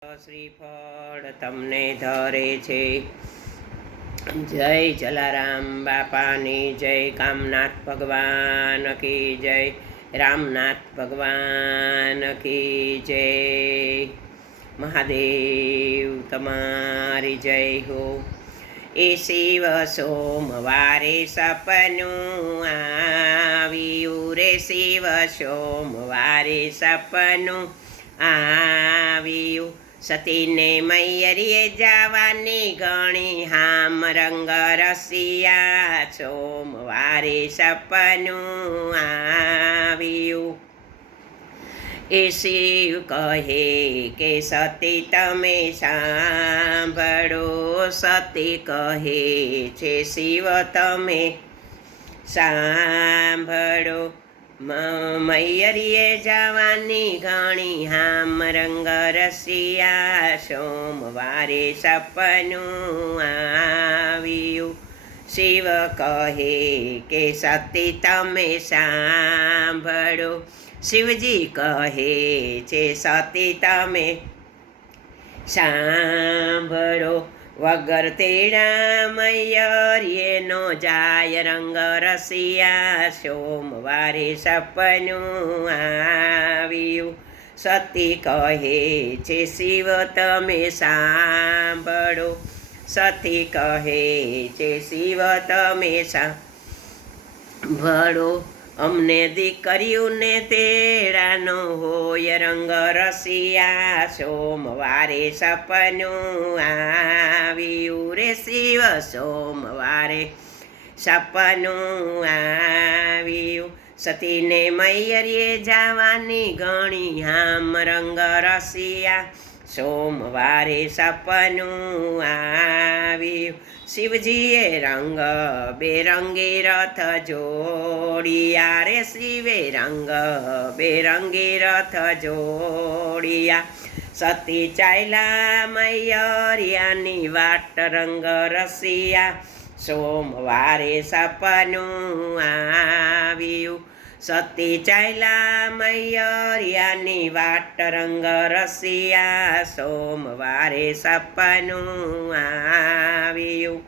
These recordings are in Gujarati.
શ્રીફળ તમને ધરે છે। જય જલારામ બાપાની જય, કામનાથ ભગવાન કી જય, રામનાથ ભગવાન કી જય। મહાદેવ તમારી જય હો। એ શિવ સોમવારે સપનું આવ્યું રે, શિવ સોમવારે સપનું આવ્યું। સતીને મૈયરીએ જવાની ગણી, હામ રંગ રસિયા સોમવારે સપનું આવ્યું। એ શિવ કહે કે સતી તમે સાંભળો, સતી કહે છે શિવ તમે સાંભળો। મૈયરીએ જવાની ઘણી, હામ રંગ રસિયા સોમવારે સપનું આવ્યું। શિવ કહે કે સતી તમે સાંભળો, શિવજી કહે છે સતી તમે સાંભળો। વગર તેડા મૈયરીએ નો જાય રંગ રસિયા સોમવારે સપનું આવ્યું। સતી કહે છે શિવ તમે સાંભળો, સતી કહે છે શિવ તમે સાંભળો। અમને દીકરીઓને તેડાનો હોય રંગ રસિયા સોમવારે સપનું આવ્યું રે, શિવ સોમવારે સપનું આવ્યું। સતીને મૈયરીએ જવાની ઘણી, હામ રંગ રસિયા સોમવારે સપનું આવ્યું। શિવજીએ રંગ બેરંગી રથ જોડિયા રે, શિવે રંગ બેરંગી રથ જોડિયા। સતી ચાલ્યા મૈયરિયાની વાટ રંગ રસિયા સોમવારે સપનું આવ્યું। સતી ચાલ્યા મૈયરિયાની વાટ રંગ રસિયા સોમવારે સપનું આવ્યું।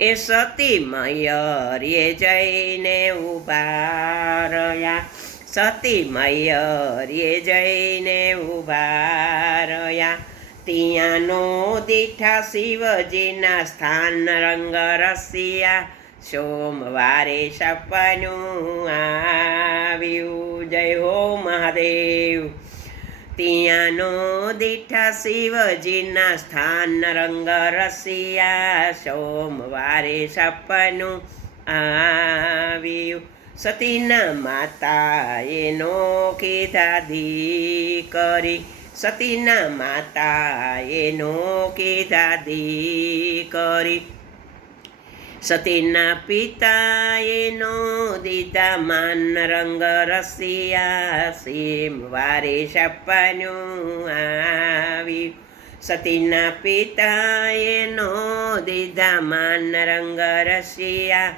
એ સતી મૈયરીએ જઈને ઊભા રહ્યા, સતી મૈયરીએ જઈને ઊભા રહ્યા। ત્યાંનો દીઠા શિવજીના સ્થાન રંગ રસિયા સોમવારે સપનું આવ્યું। જય હો મહાદેવ। ત્યાંનો દીઠા શિવજીના સ્થાન રંગ રસિયા સોમવારે સપનું આવ્યું। સતીના માતાએ નો કીધા દીકરી, સતીના માતાએ નો કીધા દીકરી। સતીના પિતાએ નો દીધા માન રંગ રસિયા સોમવારે સપનું આવ્યું। સતીના પિતાએ નો દીધા માન રંગ રસિયા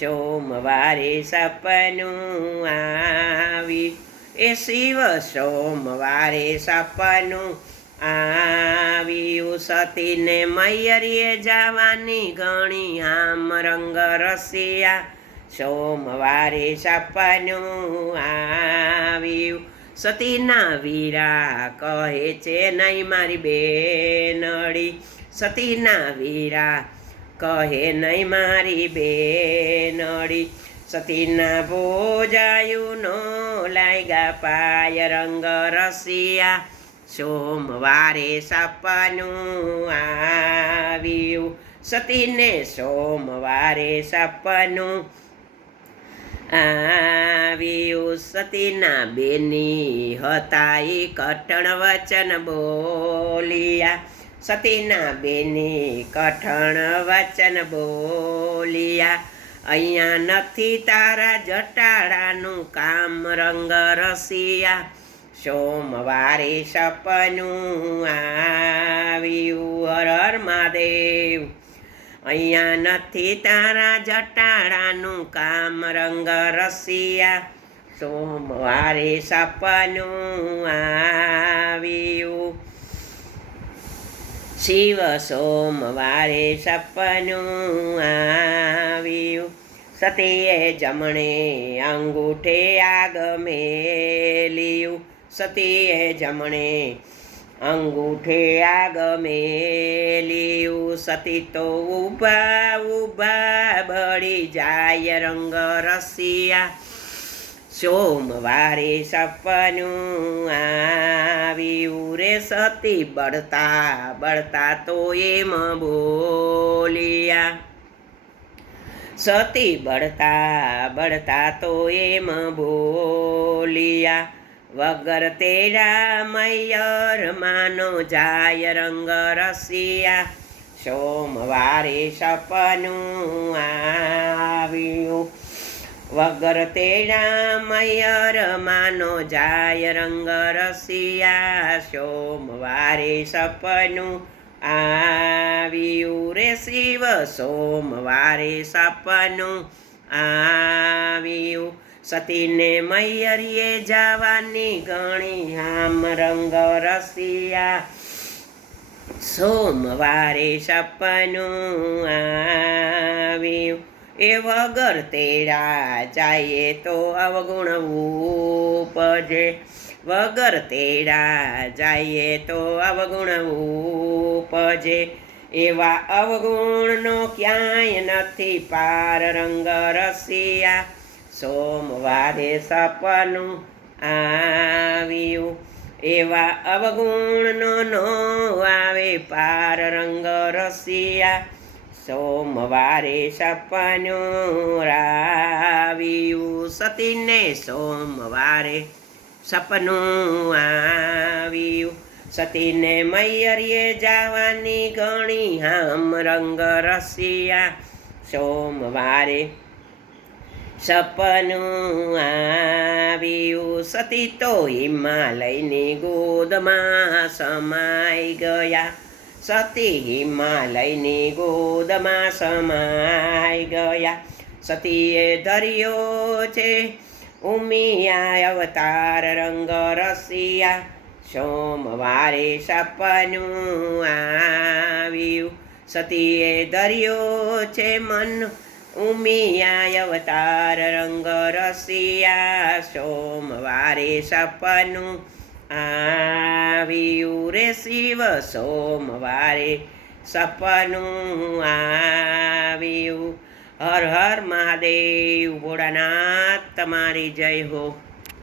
સોમવારે સપનું આવ્યું। એ શિવ સોમવારે સપનું આવ્યું। સતીને મૈયરીએ જવાની ઘણી, હામ રંગ રસિયા સોમવારે સપનું આવ્યું। સતીના વીરા કહે છે નહીં મારી બેનડી, સતીના વીરા કહે નહીં મારી બેનડી। સતીના ભોજાયુનો લાગ્યા પાય રંગ રસિયા સોમવારે સપનું આવ્યું। સતીને સોમવારે સપનું આવ્યું। સતીના બેની હતા એ કઠણ વચન બોલિયા, સતીના બેની કઠણ વચન બોલિયા। અહીંયા નથી તારા જટાડાનું કામ રંગ રસિયા સોમવારે સપનું આવ્યું। હર હર મહાદેવ। અહીંયા નથી તારા જટાડાનું કામ રંગ રસિયા સોમવારે સપનું આવ્યું. શિવ સોમવારે સપનું આવ્યું. સતીએ જમણે અંગૂઠે આગ મેલ્યું. સતીએ જમણે અંગૂઠે આગ મેલ્યું. સતી તો ઊભા ઊભા બળી જાય રંગ રસિયા. સોમવારે સપનું આવ્યું રે. સતી બળતા બળતા તો એમ બોલ્યા. સતી બળતા બળતા તો એમ બોલ્યા. વગર તેરા મૈયર માનો જાય રંગ રસિયા. સોમવારે સપનું આવ્યું. વગર તેરા મૈયર માનો જાય રંગ રસિયા. સોમવારે સપનું આવ્યું રે. શિવ સોમવારે સપનું આવ્યું. સતીને મૈયરીએ જવાની ગણી આમ રંગ રસિયા. સોમવારે સપનું આવ્યું. એ વગર તેરા જાય તો અવગુણ ઉપજે. વગર તેરા જાય તો અવગુણ ઉપજે. એવા અવગુણનો ક્યાંય નથી પાર રંગ રસિયા. સોમવારે સપનું આવ્યું. એવા અવગુણનો નો આવે પાર રંગ રસિયા. સોમવારે સપનું આવ્યું. સતીને સોમવારે સપનું આવ્યું. સતીને મૈયરીએ જવાની ગણી આમ રંગ રસિયા. સોમવારે સપનું આવ્યું. સતી તો હિમાલયની ગોદમાં સમાઈ ગયા. સતી હિમાલયની ગોદમાં સમાઈ ગયા. સતીએ ધર્યો છે ઉમિયા અવતાર રંગ રસિયા. સોમવારે સપનું આવ્યું. સતીએ ધર્યો છે મન ઉમિયા અવતાર રંગ રસિયા. સોમવારે સપનું આવ્યું રે. શિવ સોમવારે સપનું આવ્યું. હર હર મહાદેવ. ભોળાનાથ તમારી જય હો.